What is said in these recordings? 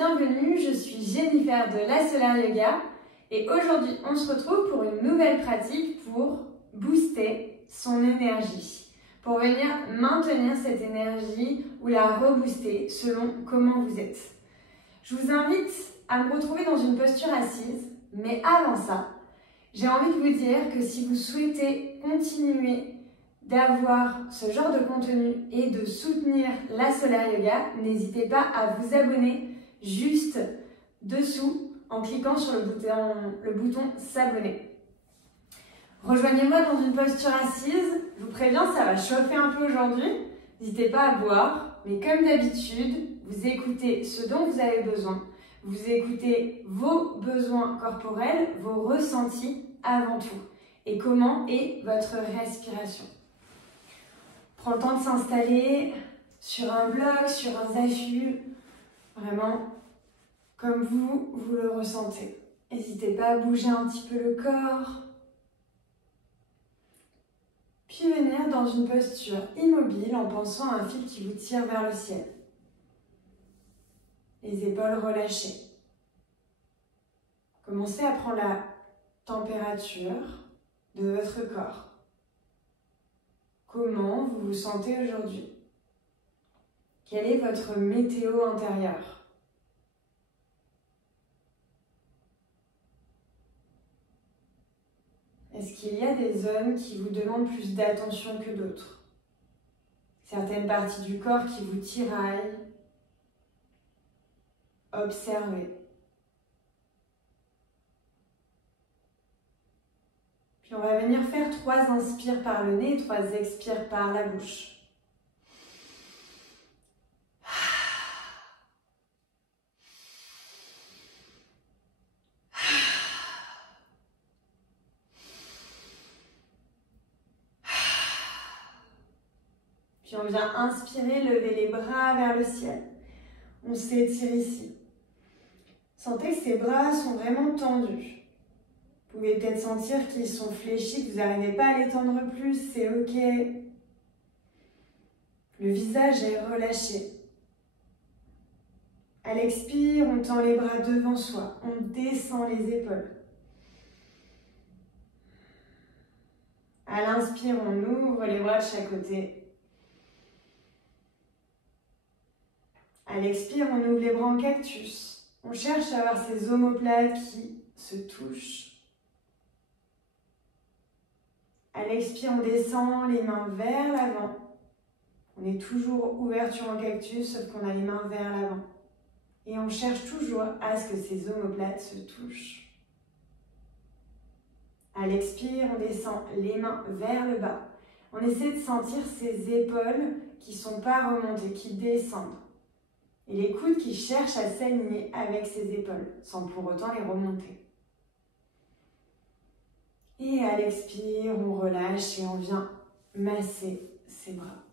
bienvenue, je suis Jennifer de La Solar Yoga et aujourd'hui on se retrouve pour une nouvelle pratique pour booster son énergie, pour venir maintenir cette énergie ou la rebooster selon comment vous êtes. Je vous invite à me retrouver dans une posture assise, mais avant ça, j'ai envie de vous dire que si vous souhaitez continuer d'avoir ce genre de contenu et de soutenir La Solar Yoga, n'hésitez pas à vous abonner juste dessous en cliquant sur le bouton s'abonner. Rejoignez-moi dans une posture assise. Je vous préviens, ça va chauffer un peu aujourd'hui. N'hésitez pas à boire, mais comme d'habitude, vous écoutez ce dont vous avez besoin. Vous écoutez vos besoins corporels, vos ressentis avant tout. Et comment est votre respiration. Prends le temps de s'installer sur un bloc, sur un zafu, vraiment comme vous le ressentez. N'hésitez pas à bouger un petit peu le corps. Puis venir dans une posture immobile en pensant à un fil qui vous tire vers le ciel. Les épaules relâchées. Commencez à prendre la température de votre corps. Comment vous vous sentez aujourd'hui? Quelle est votre météo intérieure? Est-ce qu'il y a des zones qui vous demandent plus d'attention que d'autres? Certaines parties du corps qui vous tiraillent? Observez. Puis on va venir faire 3 inspires par le nez et 3 expires par la bouche. Puis on vient inspirer, lever les bras vers le ciel. On s'étire ici. Sentez que ces bras sont vraiment tendus. Vous pouvez peut-être sentir qu'ils sont fléchis, que vous n'arrivez pas à les tendre plus, c'est ok. Le visage est relâché. À l'expire, on tend les bras devant soi, on descend les épaules. À l'inspire, on ouvre les bras de chaque côté. À l'expire, on ouvre les bras en cactus. On cherche à avoir ces omoplates qui se touchent. À l'expire, on descend les mains vers l'avant. On est toujours ouverture en cactus, sauf qu'on a les mains vers l'avant. Et on cherche toujours à ce que ces omoplates se touchent. À l'expire, on descend les mains vers le bas. On essaie de sentir ces épaules qui ne sont pas remontées, qui descendent. Et les coudes qui cherchent à s'aligner avec ces épaules, sans pour autant les remonter. Et à l'expire, on relâche et on vient masser ses bras.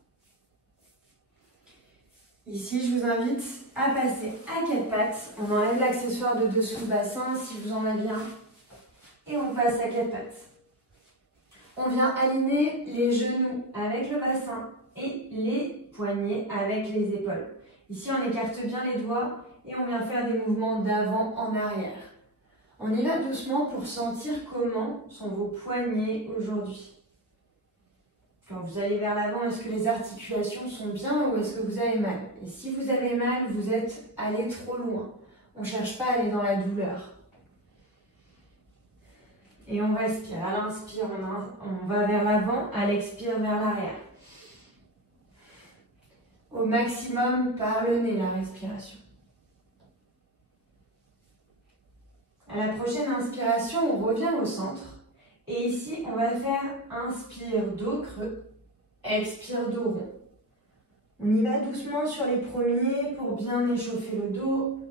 Ici, je vous invite à passer à 4 pattes. On enlève l'accessoire de dessous le bassin si vous en avez un. Et on passe à 4 pattes. On vient aligner les genoux avec le bassin et les poignets avec les épaules. Ici, on écarte bien les doigts et on vient faire des mouvements d'avant en arrière. On y va doucement pour sentir comment sont vos poignets aujourd'hui. Quand vous allez vers l'avant, est-ce que les articulations sont bien ou est-ce que vous avez mal? Et si vous avez mal, vous êtes allé trop loin. On ne cherche pas à aller dans la douleur. Et on respire. À l'inspire, on va vers l'avant. À l'expire, vers l'arrière. Au maximum par le nez, la respiration. À la prochaine inspiration, on revient au centre. Et ici, on va faire inspire, dos creux, expire, dos rond. On y va doucement sur les premiers pour bien échauffer le dos.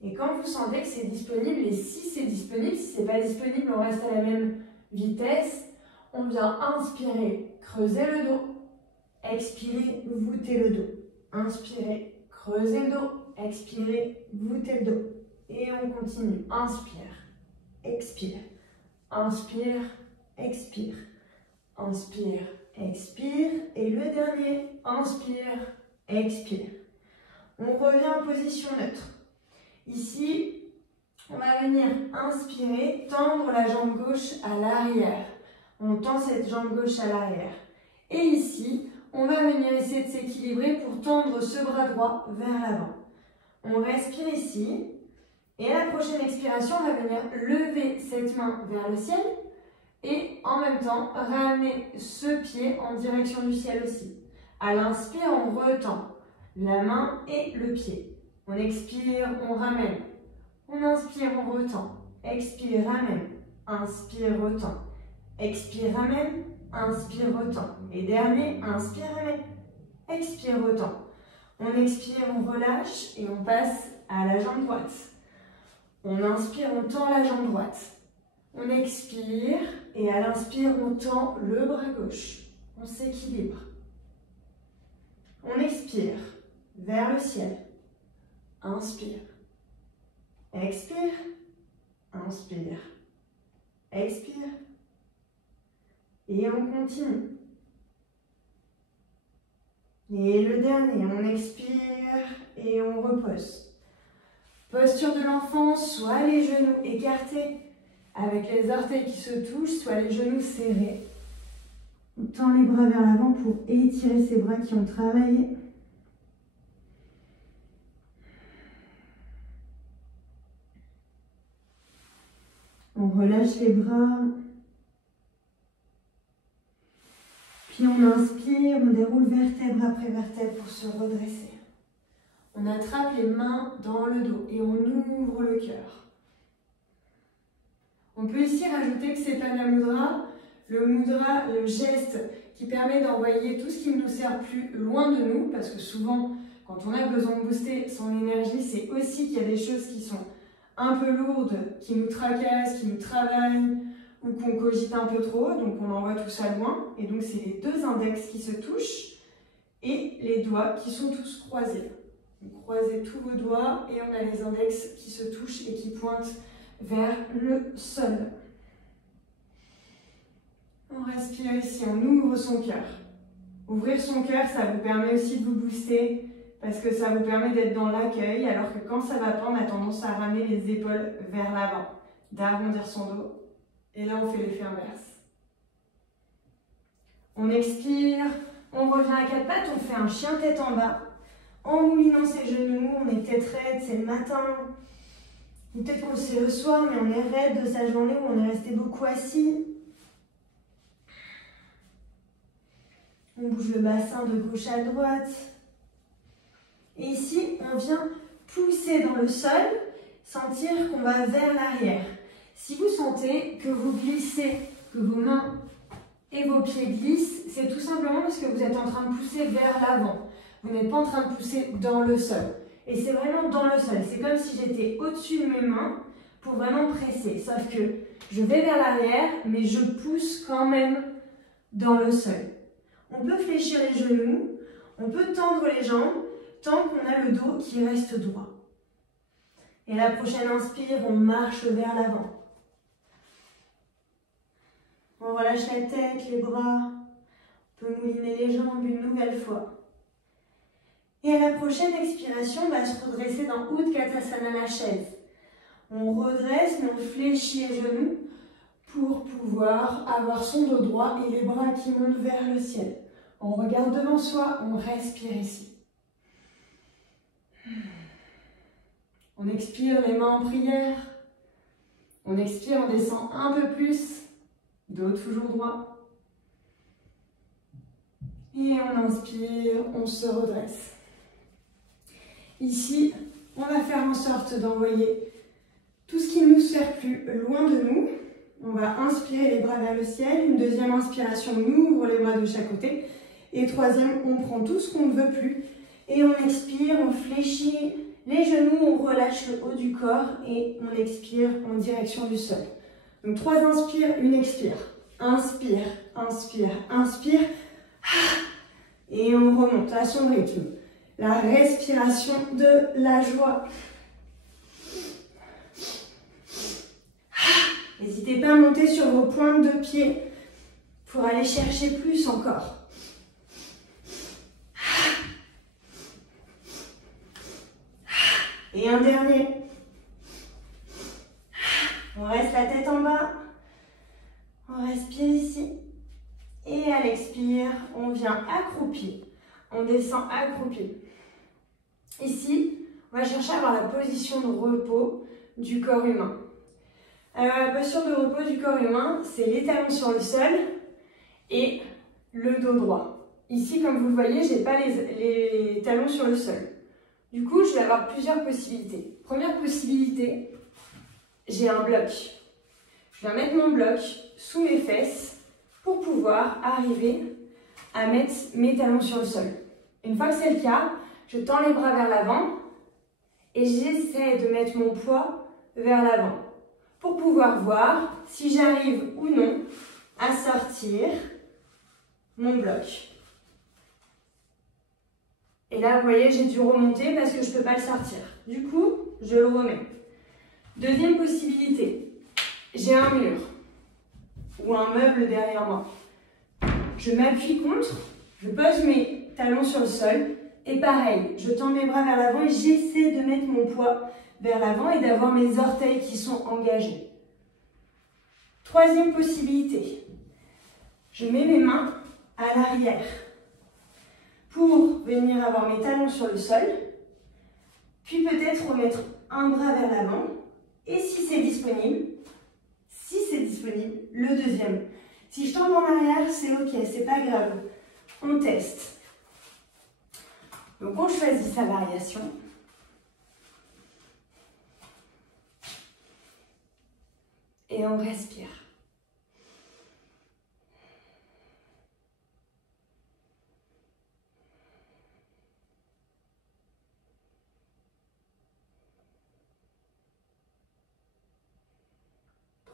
Et quand vous sentez que c'est disponible, et si c'est disponible, si ce n'est pas disponible, on reste à la même vitesse. On vient inspirer, creuser le dos, expirer, voûter le dos. Inspirez, creusez le dos, expirez, voûtez le dos. Et on continue. Inspire, expire, inspire, expire, inspire, expire. Et le dernier, inspire, expire. On revient en position neutre. Ici, on va venir inspirer, tendre la jambe gauche à l'arrière. On tend cette jambe gauche à l'arrière. Et ici, on va venir essayer de s'équilibrer pour tendre ce bras droit vers l'avant. On respire ici. Et à la prochaine expiration, on va venir lever cette main vers le ciel. Et en même temps, ramener ce pied en direction du ciel aussi. À l'inspire, on retend la main et le pied. On expire, on ramène. On inspire, on retend. Expire, ramène. Inspire, retend. Expire, ramène. Inspire, retend. Et dernier, inspire, ramène. Expire, retend. On expire, on relâche et on passe à la jambe droite. On inspire, on tend la jambe droite. On expire et à l'inspire, on tend le bras gauche. On s'équilibre. On expire vers le ciel. Inspire. Expire. Inspire. Expire. Et on continue. Et le dernier, on expire et on repose. Posture de l'enfant, soit les genoux écartés avec les orteils qui se touchent, soit les genoux serrés. On tend les bras vers l'avant pour étirer ces bras qui ont travaillé. On relâche les bras. Puis on inspire, on déroule vertèbre après vertèbre pour se redresser. On attrape les mains dans le dos et on ouvre le cœur. On peut ici rajouter que c'est Ksepana Mudra, le geste qui permet d'envoyer tout ce qui ne nous sert plus loin de nous, parce que souvent, quand on a besoin de booster son énergie, c'est aussi qu'il y a des choses qui sont un peu lourdes, qui nous tracassent, qui nous travaillent, ou qu'on cogite un peu trop, donc on envoie tout ça loin. Et donc c'est les deux index qui se touchent et les doigts qui sont tous croisés. Vous croisez tous vos doigts et on a les index qui se touchent et qui pointent vers le sol. On respire ici, on ouvre son cœur. Ouvrir son cœur, ça vous permet aussi de vous booster parce que ça vous permet d'être dans l'accueil, alors que quand ça va pas, on a tendance à ramener les épaules vers l'avant, d'arrondir son dos. Et là, on fait l'effet inverse. On expire, on revient à quatre pattes, on fait un chien tête en bas, en moulinant ses genoux, on est tête raide, c'est le matin. Ou peut-être que c'est le soir, mais on est raide de sa journée où on est resté beaucoup assis. On bouge le bassin de gauche à droite. Et ici, on vient pousser dans le sol, sentir qu'on va vers l'arrière. Si vous sentez que vous glissez, que vos mains et vos pieds glissent, c'est tout simplement parce que vous êtes en train de pousser vers l'avant. Vous n'êtes pas en train de pousser dans le sol. Et c'est vraiment dans le sol. C'est comme si j'étais au-dessus de mes mains pour vraiment presser. Sauf que je vais vers l'arrière, mais je pousse quand même dans le sol. On peut fléchir les genoux, on peut tendre les jambes, tant qu'on a le dos qui reste droit. Et la prochaine inspire, on marche vers l'avant. On relâche la tête, les bras. On peut mouliner les jambes une nouvelle fois. Et à la prochaine expiration, on va se redresser dans Utkatasana, la chaise. On redresse, mais on fléchit les genoux pour pouvoir avoir son dos droit et les bras qui montent vers le ciel. On regarde devant soi, on respire ici. On expire les mains en prière. On expire, on descend un peu plus. Dos toujours droit. Et on inspire, on se redresse. Ici, on va faire en sorte d'envoyer tout ce qui ne nous sert plus loin de nous. On va inspirer les bras vers le ciel. Une deuxième inspiration, on ouvre les bras de chaque côté. Et troisième, on prend tout ce qu'on ne veut plus. Et on expire, on fléchit les genoux, on relâche le haut du corps et on expire en direction du sol. Donc 3 inspires, 1 expire. Inspire, inspire, inspire. Et on remonte à son rythme. La respiration de la joie. N'hésitez pas à monter sur vos pointes de pied pour aller chercher plus encore. Et un dernier. On reste la tête en bas. On respire ici. Et à l'expire, on vient accroupi. On descend accroupi. Ici, on va chercher à avoir la position de repos du corps humain. Alors, la posture de repos du corps humain, c'est les talons sur le sol et le dos droit. Ici, comme vous le voyez, je n'ai pas les talons sur le sol. Du coup, je vais avoir plusieurs possibilités. Première possibilité, j'ai un bloc. Je vais mettre mon bloc sous mes fesses pour pouvoir arriver à mettre mes talons sur le sol. Une fois que c'est le cas, je tends les bras vers l'avant et j'essaie de mettre mon poids vers l'avant pour pouvoir voir si j'arrive ou non à sortir mon bloc. Et là, vous voyez, j'ai dû remonter parce que je ne peux pas le sortir. Du coup, je le remets. Deuxième possibilité, j'ai un mur ou un meuble derrière moi. Je m'appuie contre, je pose mes talons sur le sol et pareil, je tends mes bras vers l'avant et j'essaie de mettre mon poids vers l'avant et d'avoir mes orteils qui sont engagés. Troisième possibilité, je mets mes mains à l'arrière pour venir avoir mes talons sur le sol, puis peut-être remettre un bras vers l'avant, et si c'est disponible, le deuxième. Si je tombe en arrière, c'est ok, c'est pas grave. On teste. Donc on choisit sa variation. Et on respire.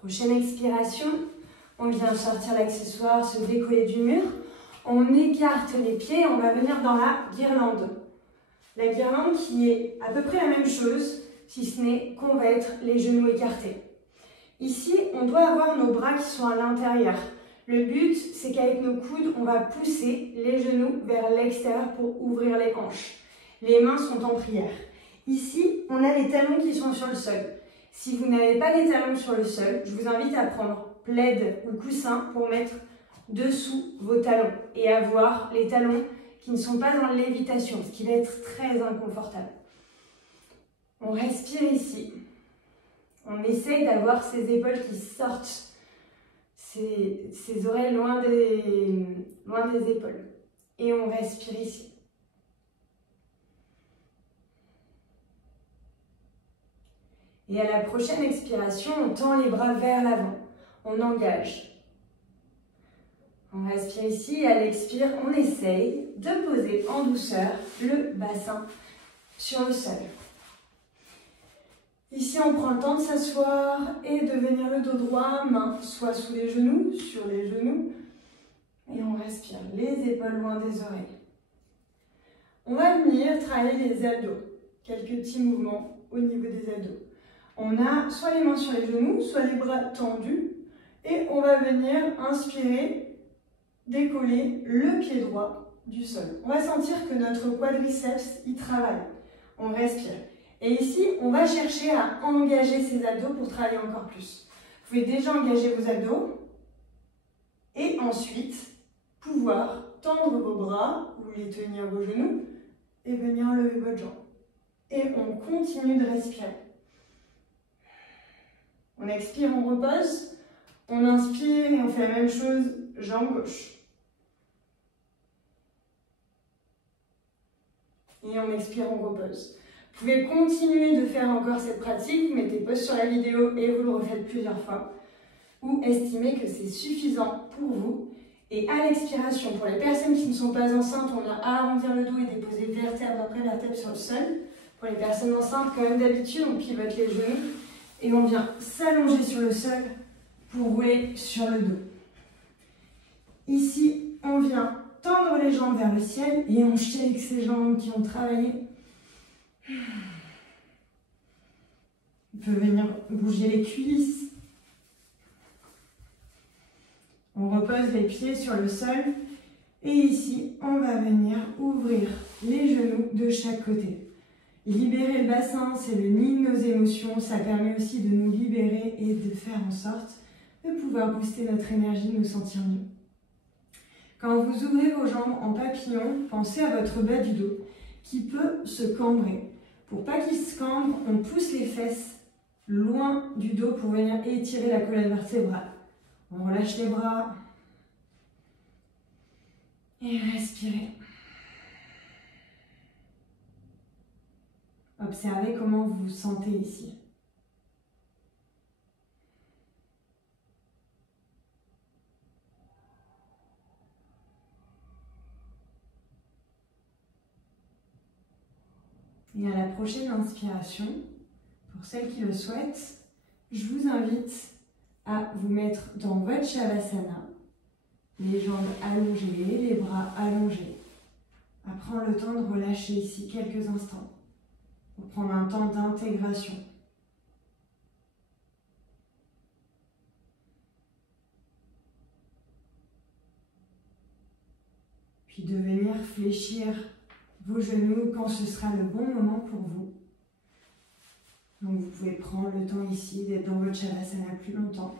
Prochaine expiration, on vient sortir l'accessoire, se décoller du mur. On écarte les pieds, on va venir dans la guirlande. La guirlande qui est à peu près la même chose, si ce n'est qu'on va être les genoux écartés. Ici, on doit avoir nos bras qui sont à l'intérieur. Le but, c'est qu'avec nos coudes, on va pousser les genoux vers l'extérieur pour ouvrir les hanches. Les mains sont en prière. Ici, on a les talons qui sont sur le sol. Si vous n'avez pas les talons sur le sol, je vous invite à prendre plaid ou coussin pour mettre dessous vos talons et avoir les talons qui ne sont pas en lévitation, ce qui va être très inconfortable. On respire ici. On essaye d'avoir ses épaules qui sortent, ses oreilles loin des épaules. Et on respire ici. Et à la prochaine expiration, on tend les bras vers l'avant. On engage. On respire ici et à l'expire, on essaye de poser en douceur le bassin sur le sol. Ici, on prend le temps de s'asseoir et de venir le dos droit, main soit sous les genoux, sur les genoux. Et on respire, les épaules loin des oreilles. On va venir travailler les abdos. Quelques petits mouvements au niveau des abdos. On a soit les mains sur les genoux, soit les bras tendus. Et on va venir inspirer, décoller le pied droit du sol. On va sentir que notre quadriceps y travaille. On respire. Et ici, on va chercher à engager ses abdos pour travailler encore plus. Vous pouvez déjà engager vos abdos. Et ensuite, pouvoir tendre vos bras ou les tenir vos genoux et venir lever votre jambe. Et on continue de respirer. On expire, on repose. On inspire et on fait la même chose, jambe gauche. Et on expire, on repose. Vous pouvez continuer de faire encore cette pratique. Vous mettez pause sur la vidéo et vous le refaites plusieurs fois. Ou estimez que c'est suffisant pour vous. Et à l'expiration, pour les personnes qui ne sont pas enceintes, on vient arrondir le dos et déposer vertèbre après vertèbre sur le sol. Pour les personnes enceintes, comme d'habitude, on pivote les genoux. Et on vient s'allonger sur le sol pour rouler sur le dos. Ici, on vient tendre les jambes vers le ciel et on shake ces jambes qui ont travaillé. On peut venir bouger les cuisses. On On repose les pieds sur le sol. Et ici, on va venir ouvrir les genoux de chaque côté. Libérer le bassin, c'est le nid de nos émotions. Ça permet aussi de nous libérer et de faire en sorte de pouvoir booster notre énergie, nous sentir mieux. Quand vous ouvrez vos jambes en papillon, pensez à votre bas du dos qui peut se cambrer. Pour pas qu'il se cambre, on pousse les fesses loin du dos pour venir étirer la colonne vertébrale. On relâche les bras et respirez. Observez comment vous vous sentez ici. Et à la prochaine inspiration, pour celles qui le souhaitent, je vous invite à vous mettre dans votre Shavasana, les jambes allongées, les bras allongés, à prendre le temps de relâcher ici quelques instants, pour prendre un temps d'intégration. Puis de venir fléchir vos genoux quand ce sera le bon moment pour vous. Donc vous pouvez prendre le temps ici d'être dans votre Shavasana plus longtemps,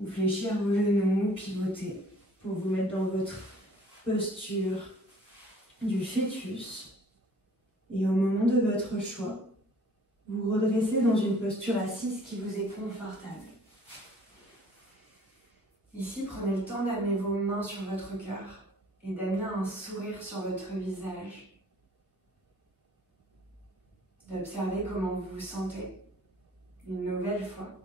ou fléchir vos genoux, pivoter pour vous mettre dans votre posture du fœtus. Et au moment de votre choix, vous redressez dans une posture assise qui vous est confortable. Ici, prenez le temps d'amener vos mains sur votre cœur et d'amener un sourire sur votre visage. D'observer comment vous vous sentez une nouvelle fois.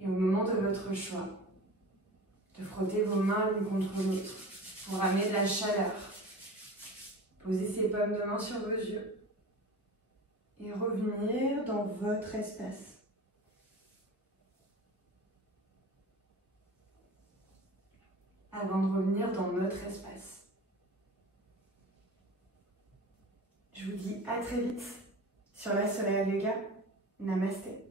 Et au moment de votre choix, de frotter vos mains l'une contre l'autre pour amener de la chaleur. Posez ces paumes de main sur vos yeux et revenir dans votre espace. Avant de revenir dans notre espace. Je vous dis à très vite sur la Solar Yoga. Namasté.